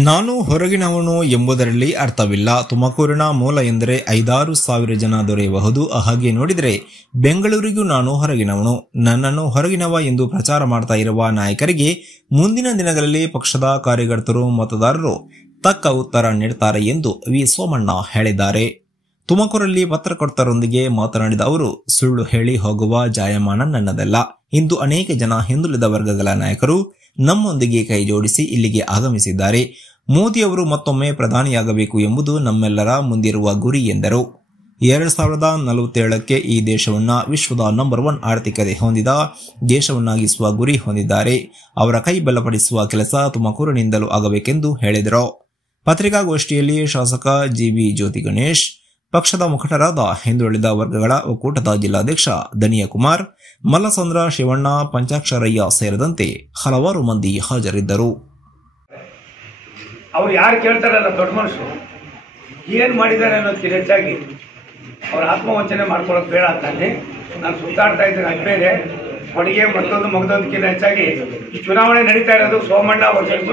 ನಾನು ಹೊರಗಿನವನು ಎಂಬುದರಲ್ಲಿ ಅರ್ಥವಿಲ್ಲ. ತುಮಕೂರಿನ ಮೂಲ ಎಂದರೆ 5,000-6,000 ಜನ ದೊರೆಯಬಹುದು. ಹಾಗೆ ನೋಡಿದರೆ ಬೆಂಗಳೂರಿಗೂ ನಾನು ಹೊರಗಿನವನು, ನನ್ನನ್ನು ಹೊರಗಿನವ ಎಂದು ಪ್ರಚಾರ ಮಾಡ್ತಾ ಇರುವ ನಾಯಕರಿಗೆ ಮುಂದಿನ ದಿನಗಳಲ್ಲಿ ಪಕ್ಷದ ಕಾರ್ಯಕರ್ತರು ಮತದಾರರು ತಕ್ಕ ಉತ್ತರ ನೀಡುತ್ತಾರೆ ಎಂದು ವಿ ಸೋಮಣ್ಣ ಹೇಳಿದ್ದಾರೆ. ತುಮಕೂರಲ್ಲಿ ಪತ್ರಕರ್ತರೊಂದಿಗೆ ಮಾತನಾಡಿದ ಅವರು, ಸುಳ್ಳು ಹೇಳಿ ಹೋಗುವ ಜಾಯಮಾನ ನನ್ನದಲ್ಲ. ಇಂದು ಅನೇಕ ಜನ ಹಿಂದುಳಿದ ವರ್ಗಗಳ ನಾಯಕರು ನಮ್ಮೊಂದಿಗೆ ಕೈ ಜೋಡಿಸಿ ಇಲ್ಲಿಗೆ ಆಗಮಿಸಿದ್ದಾರೆ. ಮೋದಿಯವರು ಮತ್ತೊಮ್ಮೆ ಪ್ರಧಾನಿಯಾಗಬೇಕು ಎಂಬುದು ನಮ್ಮೆಲ್ಲರ ಮುಂದಿರುವ ಗುರಿ ಎಂದರು. 2047ಕ್ಕೆ ಈ ದೇಶವನ್ನ ವಿಶ್ವದ ನಂಬರ್ 1 ಆರ್ಥಿಕತೆ ಹೊಂದಿದ ದೇಶವನ್ನಾಗಿಸುವ ಗುರಿ ಹೊಂದಿದ್ದಾರೆ. ಅವರ ಕೈ ಬಲಪಡಿಸುವ ಕೆಲಸ ತುಮಕೂರಿನಿಂದಲೂ ಆಗಬೇಕೆಂದು ಹೇಳಿದರು. ಪತ್ರಿಕಾಗೋಷ್ಠಿಯಲ್ಲಿ ಶಾಸಕ ಜಿಬಿ ಜ್ಯೋತಿ ಗಣೇಶ್, ಪಕ್ಷದ ಮುಖಂಡರಾದ ಹಿಂದುಳಿದ ವರ್ಗಗಳ ಒಕ್ಕೂಟದ ಜಿಲ್ಲಾಧ್ಯಕ್ಷ ದನಿಯಕುಮಾರ್, ಮಲ್ಲಸಂದ್ರ ಶಿವಣ್ಣ, ಪಂಚಾಕ್ಷರಯ್ಯ ಸೇರಿದಂತೆ ಹಲವಾರು ಮಂದಿ ಹಾಜರಿದ್ದರು. ಅವ್ರು ಯಾರು ಕೇಳ್ತಾರಲ್ಲ ದೊಡ್ಡ ಮನುಷ್ಯರು ಏನ್ ಮಾಡಿದ್ದಾರೆ ಅನ್ನೋದಕ್ಕಿಂತ ಹೆಚ್ಚಾಗಿ ಅವ್ರ ಆತ್ಮವಂಚನೆ ಮಾಡ್ಕೊಳ್ಳೋದು ಬೇಡ ಅಂತಂದು ನಾನು ಸುತ್ತಾಡ್ತಾ ಇದ್ದೇನೆ. ಅಜ್ಮೇಲೆ ಕೊಡುಗೆ ಮತ್ತೊಂದು ಮಗದೊಂದಕ್ಕಿಂತ ಹೆಚ್ಚಾಗಿ ಈ ಚುನಾವಣೆ ನಡೀತಾ ಇರೋದು ಸೋಮಣ್ಣ ವರ್ಸಸ್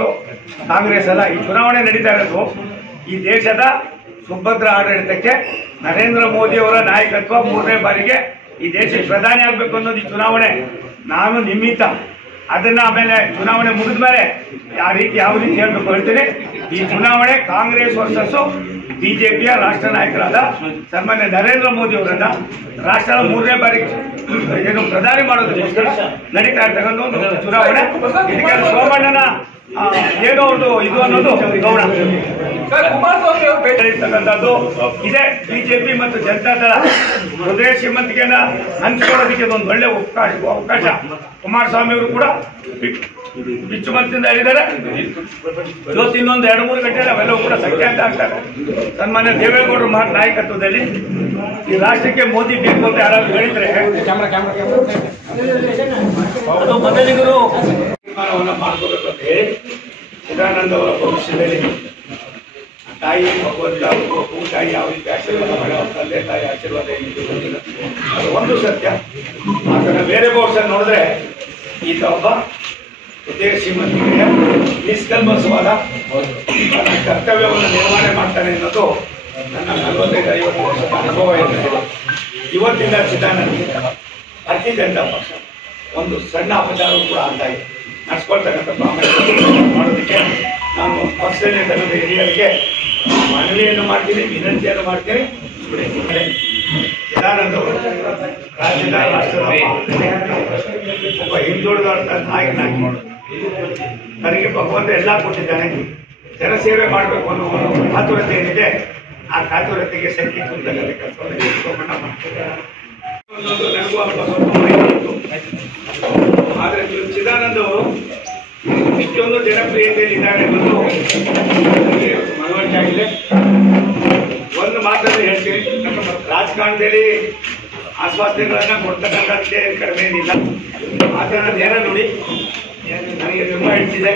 ಕಾಂಗ್ರೆಸ್ ಅಲ್ಲ. ಈ ಚುನಾವಣೆ ನಡೀತಾ ಇರೋದು ಈ ದೇಶದ ಸುಭದ್ರ ಆಡಳಿತಕ್ಕೆ ನರೇಂದ್ರ ಮೋದಿ ಅವರ ನಾಯಕತ್ವ 3ನೇ ಬಾರಿಗೆ ಈ ದೇಶಕ್ಕೆ ಪ್ರಧಾನಿ ಆಗಬೇಕು ಅನ್ನೋದು ಈ ಚುನಾವಣೆ. ನಾನು ನಿಮಿತ್ತ ಅದನ್ನ ಆಮೇಲೆ ಚುನಾವಣೆ ಮುಗಿದ ಮೇಲೆ ಯಾವ ರೀತಿ ಹೇಳ್ಬೇಕು ಹೇಳ್ತೀನಿ. ಈ ಚುನಾವಣೆ ಕಾಂಗ್ರೆಸ್ ವರ್ಸಸ್ ಬಿಜೆಪಿಯ ರಾಷ್ಟ್ರ ನಾಯಕರಾದ ಸನ್ಮಾನ್ಯ ನರೇಂದ್ರ ಮೋದಿ ಅವರನ್ನ ರಾಷ್ಟ್ರದ 3ನೇ ಬಾರಿ ಏನು ಪ್ರಧಾನಿ ಮಾಡೋದಕ್ಕೋಸ್ಕರ ನಡೀತಾ ಇರ್ತಕ್ಕಂಥ ಒಂದು ಚುನಾವಣೆ. ಇದಕ್ಕೆ ಸೋಮಣ್ಣನ ಏನೋ ಒಂದು ಇದು ಅನ್ನೋದು ಗೌಣ ಇರ್ತಕ್ಕಂಥದ್ದು ಇದೇ ಬಿಜೆಪಿ ಮತ್ತು ಜನತಾದಳ ಹೃದಯ ಶ್ರೀಮಂತಿಕೆಯನ್ನ ಹಂಚಿಕೊಳ್ಳೋದಕ್ಕೆ ಒಂದು ಒಳ್ಳೆ ಅವಕಾಶ. ಕುಮಾರಸ್ವಾಮಿ ಅವರು ಕೂಡ ಬಿಚ್ಚುಮತ್ತಿಂದ ಹೇಳಿದ್ದಾರೆ. ಇವತ್ತು ಇನ್ನೊಂದು 2-3 ಗಂಟೆ ಅವೆಲ್ಲವೂ ಕೂಡ ಸಂಖ್ಯೆ ಅಂತ ಆಗ್ತಾರೆ. ಸನ್ಮಾನ್ಯ ದೇವೇಗೌಡರ ನಾಯಕತ್ವದಲ್ಲಿ ಈ ರಾಷ್ಟ್ರಕ್ಕೆ ಮೋದಿ ಬೇಕು ಅಂತ ಯಾರಾದ್ರೂ ಹೇಳಿದ್ರೆ ಅದು ಮೊದಲಿಗರು ತೀರ್ಮಾನವನ್ನು ಮಾಡ್ಕೋಬೇಕು ಅಂತ ಹೇಳಿ ಚಿದಾನಂದ ಅವರ ಭವಿಷ್ಯದಲ್ಲಿ ತಾಯಿ ಭಗವಂತ ಭೂತಾಯಿ ಯಾವ ರೀತಿ ಆಶೀರ್ವಾದ ಮಾಡುವ ತಂದೆ ತಾಯಿ ಆಶೀರ್ವಾದ ಏನಿದೆ ಅದು ಒಂದು ಸತ್ಯ. ಅದನ್ನು ಬೇರೆ ಭವಿಷ್ಯ ನೋಡಿದ್ರೆ ಈತ ಒಬ್ಬ ಹೃದಯ ಶ್ರೀಮಂತಿಕೆಯ ನಿಷ್ಕಲ್ಮಸವಾದ ಕರ್ತವ್ಯವನ್ನು ನಿರ್ವಹಣೆ ಮಾಡ್ತಾನೆ ಅನ್ನೋದು ನನ್ನ 45-50 ವರ್ಷದ ಅನುಭವ ಇರ್ತದೆ. ಇವತ್ತಿಂದ ಚಿದಾನಂದ ಭಾರತೀಯ ಜನತಾ ಪಕ್ಷ ಒಂದು ಸಣ್ಣ ಅಪಚಾರವೂ ಕೂಡ ಆಗ್ತಾ ಇದೆ. ನಡೆಸ್ಕೊಳ್ತಕ್ಕಂಥ ಮಾಡೋದಕ್ಕೆ ನಾನು ಪಕ್ಷದಲ್ಲಿ ತನ್ನ ಹಿರಿಯರಿಗೆ ಮನವಿಯನ್ನು ಮಾಡ್ತೀನಿ, ವಿನಂತಿಯನ್ನು ಮಾಡ್ತೀನಿ. ಚಿದಾನಂದ ಅವರು ರಾಜ್ಯದ ರಾಷ್ಟ್ರದ ಒಬ್ಬ ಹಿಂದುಳಿದ ನಾಯಕನಾಗಿ ನನಗೆ ಭಗವಂತ ಎಲ್ಲ ಕೊಟ್ಟಿದ್ದಾನೆ. ಜನಸೇವೆ ಮಾಡಬೇಕು ಅನ್ನೋ ಒಂದು ಕಾತುರತೆ ಏನಿದೆ ಆ ಕಾತುರತೆಗೆ ಶಕ್ತಿ ತುಂಬತಕ್ಕಂಥ ಕೆಲಸವನ್ನು ಸೋಮಣ್ಣ ಮಾಡ್ತಿದ್ದಾರೆ. ಆದ್ರೆ ಚಿದಾನಂದ ಅವರು ಇಷ್ಟೊಂದು ಜನಪ್ರಿಯತೆಯಲ್ಲಿ ಇದ್ದಾರೆ ಅನ್ನೋದು ಮನವರಿಕೆ ಆಗಿದೆ. ಒಂದು ಮಾತನ್ನು ಹೇಳ್ತೀನಿ, ರಾಜಕಾರಣದಲ್ಲಿ ಆಶ್ವಾಸನೆಗಳನ್ನ ಕೊಡ್ತಕ್ಕಂಥದ್ದೇ ಕಡಿಮೆ ಏನಿಲ್ಲ. ಆತನ ನೇರ ನೋಡಿ ನನಗೆ ತುಂಬಾ ಹಿಡಿಸಿದೆ.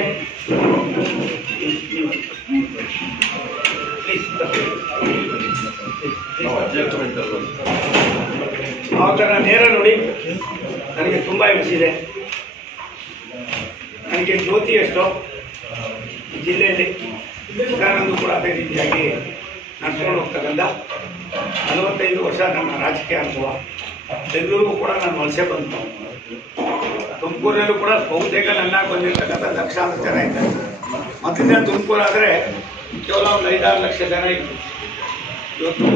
ಆತನ ನೇರ ನೋಡಿ ನನಗೆ ತುಂಬಾ ಹಿಡಿಸಿದೆ. ನನಗೆ ಜ್ಯೋತಿ ಎಷ್ಟೋ ಜಿಲ್ಲೆಯಲ್ಲಿ ಚಿದಾನಂದ ಕೂಡ ಅದೇ ರೀತಿಯಾಗಿ ನಡ್ಕೊಂಡು ಹೋಗ್ತಕ್ಕಂಥ 45 ವರ್ಷ ನನ್ನ ರಾಜಕೀಯ ಅನುಭವ. ಬೆಂಗಳೂರಿಗೂ ಕೂಡ ನಾನು ವಲಸೆ ಬಂತು. ತುಮಕೂರಿನಲ್ಲೂ ಕೂಡ ಬಹುತೇಕ ನನ್ನ ಬಂದಿರತಕ್ಕಂಥ ಲಕ್ಷಾಂತರ ಜನ ಇದ್ದಾರೆ. ಮೊದಲಿನ ತುಮಕೂರು ಆದರೆ ಕೇವಲ ಒಂದು 5-6 ಲಕ್ಷ ಜನ ಇತ್ತು. ಇವತ್ತು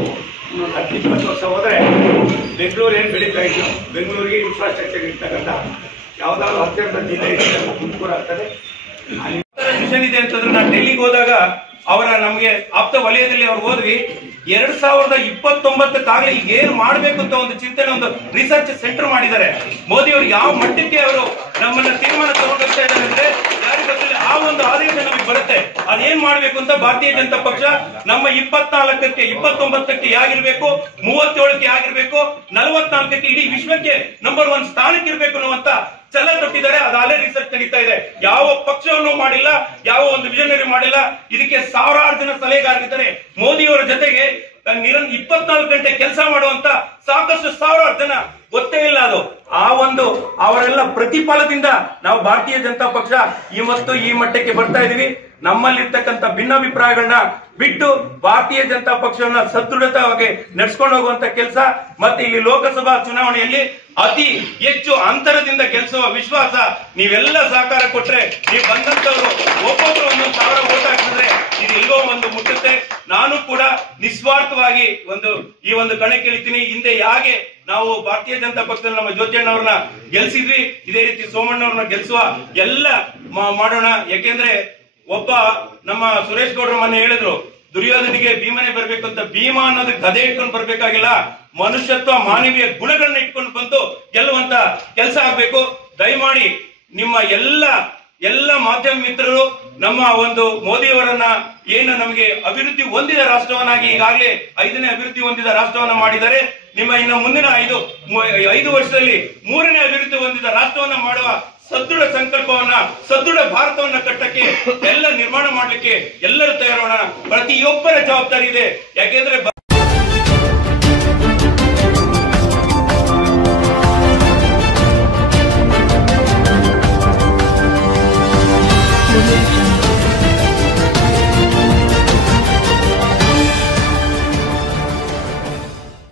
10-20 ವರ್ಷ ಹೋದರೆ ಬೆಂಗಳೂರು ಏನು ಬೆಳೀತಾ ಇತ್ತು, ಬೆಂಗಳೂರಿಗೆ ಇನ್ಫ್ರಾಸ್ಟ್ರಕ್ಚರ್ ಇರ್ತಕ್ಕಂಥ ಯಾವುದಾದ್ರು ಹತ್ತಿರದ ಜಿಲ್ಲೆ ಇದೆ ತುಮಕೂರು ಆಗ್ತದೆ. ಮಿಷನ್ ಇದೆ ಅಂತಂದ್ರೆ ನಾನು ಡೆಲ್ಲಿಗೆ ಹೋದಾಗ ಅವರ ನಮಗೆ ಆಪ್ತ ವಲಯದಲ್ಲಿ ಅವ್ರು ಹೋದ್ವಿ. 2029 ಈಗ ಏನು ಮಾಡ್ಬೇಕು ಅಂತ ಒಂದು ಚಿಂತನೆ, ಒಂದು ರಿಸರ್ಚ್ ಸೆಂಟರ್ ಮಾಡಿದ್ದಾರೆ. ಮೋದಿ ಅವರು ಯಾವ ಮಟ್ಟಕ್ಕೆ ಅವರು ನಮ್ಮನ್ನ ತೀರ್ಮಾನ ತಗೊಂಡೋಗ್ತಾ ಇದ್ದಾರೆ ಅಂದ್ರೆ ಯಾರಿಗೂ ಗೊತ್ತಿಲ್ಲ. ಆ ಒಂದು ಆದೇಶ ನಮಗೆ ಬರುತ್ತೆ. ಅದೇನ್ ಮಾಡ್ಬೇಕು ಅಂತ ಭಾರತೀಯ ಜನತಾ ಪಕ್ಷ ನಮ್ಮ 24ಕ್ಕೆ 29ಕ್ಕೆ ಯಾಗಿರ್ಬೇಕು, 37ಕ್ಕೆ ಆಗಿರ್ಬೇಕು, 44ಕ್ಕೆ ಇಡೀ ವಿಶ್ವಕ್ಕೆ ನಂಬರ್ 1 ಸ್ಥಾನಕ್ಕೆ ಇರ್ಬೇಕು ಅನ್ನುವಂತ ಛಲ ತೊಟ್ಟಿದ್ದಾರೆ. ಅದಾಲೇ ರಿಸರ್ಚ್ ನಡೀತಾ ಇದೆ. ಯಾವ ಪಕ್ಷವನ್ನು ಮಾಡಿಲ್ಲ, ಯಾವ ಒಂದು ವಿಷನರಿ ಮಾಡಿಲ್ಲ. ಇದಕ್ಕೆ ಸಾವಿರಾರು ಜನ ಸಲಹೆಗಾರರಿದ್ದಾರೆ. ಮೋದಿಯವರ ಜೊತೆಗೆ 24 ಗಂಟೆ ಕೆಲಸ ಮಾಡುವಂತ ಸಾಕಷ್ಟು ಸಾವಿರಾರು ಜನ ಗೊತ್ತೇ ಇಲ್ಲ. ಅದು ಆ ಒಂದು ಅವರೆಲ್ಲ ಪ್ರತಿಫಲದಿಂದ ನಾವು ಭಾರತೀಯ ಜನತಾ ಪಕ್ಷ ಇವತ್ತು ಈ ಮಟ್ಟಕ್ಕೆ ಬರ್ತಾ ಇದೀವಿ. ನಮ್ಮಲ್ಲಿರ್ತಕ್ಕಂಥ ಭಿನ್ನಾಭಿಪ್ರಾಯಗಳನ್ನ ಬಿಟ್ಟು ಭಾರತೀಯ ಜನತಾ ಪಕ್ಷವನ್ನ ಸದೃಢವಾಗಿ ನಡೆಸ್ಕೊಂಡು ಹೋಗುವಂತ ಕೆಲಸ, ಮತ್ತೆ ಇಲ್ಲಿ ಲೋಕಸಭಾ ಚುನಾವಣೆಯಲ್ಲಿ ಅತಿ ಹೆಚ್ಚು ಅಂತರದಿಂದ ಗೆಲ್ಲಿಸುವ ವಿಶ್ವಾಸ ನೀವೆಲ್ಲ ಸಹಕಾರ ಕೊಟ್ರೆ, ನೀವು ಬಂದಂತವ್ರು ಒಬ್ಬೊಬ್ರು 1,000 ವೋಟ್ ಹಾಕಿದ್ರೆ ಇದು ಎಲ್ಗೋ ಒಂದು ಮುಟ್ಟುತ್ತೆ. ನಾನು ಕೂಡ ನಿಸ್ವಾರ್ಥವಾಗಿ ಈ ಒಂದು ಕಣಕ್ಕೆ ಇಳಿತೀನಿ. ಹಿಂದೆ ಹೇಗೆ ನಾವು ಭಾರತೀಯ ಜನತಾ ಪಕ್ಷದಲ್ಲಿ ನಮ್ಮ ಜ್ಯೋತಿಯಣ್ಣವ್ರನ್ನ ಗೆಲ್ಸಿದ್ವಿ, ಇದೇ ರೀತಿ ಸೋಮಣ್ಣವ್ರನ್ನ ಗೆಲ್ಸುವ ಎಲ್ಲ ಮಾಡೋಣ. ಯಾಕೆಂದ್ರೆ ಒಬ್ಬ ನಮ್ಮ ಸುರೇಶ್ ಗೌಡ್ರ ಮೊನ್ನೆ ಹೇಳಿದ್ರು, ದುರ್ಯೋಧನಿಗೆ ಭೀಮನೇ ಬರ್ಬೇಕು ಅಂತ. ಭೀಮ ಅನ್ನೋದಕ್ಕೆ ಗದೆ ಇಟ್ಕೊಂಡು ಬರ್ಬೇಕಾಗಿಲ್ಲ, ಮನುಷ್ಯತ್ವ ಮಾನವೀಯ ಗುಣಗಳನ್ನ ಇಟ್ಕೊಂಡು ಬಂದು ಗೆಲ್ಲುವಂತ ಕೆಲಸ ಆಗ್ಬೇಕು. ದಯಮಾಡಿ ನಿಮ್ಮ ಎಲ್ಲ ಮಾಧ್ಯಮ ಮಿತ್ರರು ನಮ್ಮ ಒಂದು ಮೋದಿಯವರನ್ನ ಏನು ನಮಗೆ ಅಭಿವೃದ್ಧಿ ಹೊಂದಿದ ರಾಷ್ಟ್ರವನ್ನಾಗಿ ಈಗಾಗಲೇ 5ನೇ ಅಭಿವೃದ್ಧಿ ಹೊಂದಿದ ರಾಷ್ಟ್ರವನ್ನ ಮಾಡಿದ್ದಾರೆ. ನಿಮ್ಮ ಇನ್ನು ಮುಂದಿನ 5 ವರ್ಷದಲ್ಲಿ 3ನೇ ಅಭಿವೃದ್ಧಿ ಹೊಂದಿದ ರಾಷ್ಟ್ರವನ್ನ ಮಾಡುವ ಸದೃಢ ಸಂಕಲ್ಪವನ್ನ, ಸದೃಢ ಭಾರತವನ್ನ ಕಟ್ಟಕ್ಕೆ, ಎಲ್ಲ ನಿರ್ಮಾಣ ಮಾಡ್ಲಿಕ್ಕೆ ಎಲ್ಲರೂ ತಯಾರೋಣ. ಪ್ರತಿಯೊಬ್ಬರ ಜವಾಬ್ದಾರಿ ಇದೆ. ಯಾಕೆಂದ್ರೆ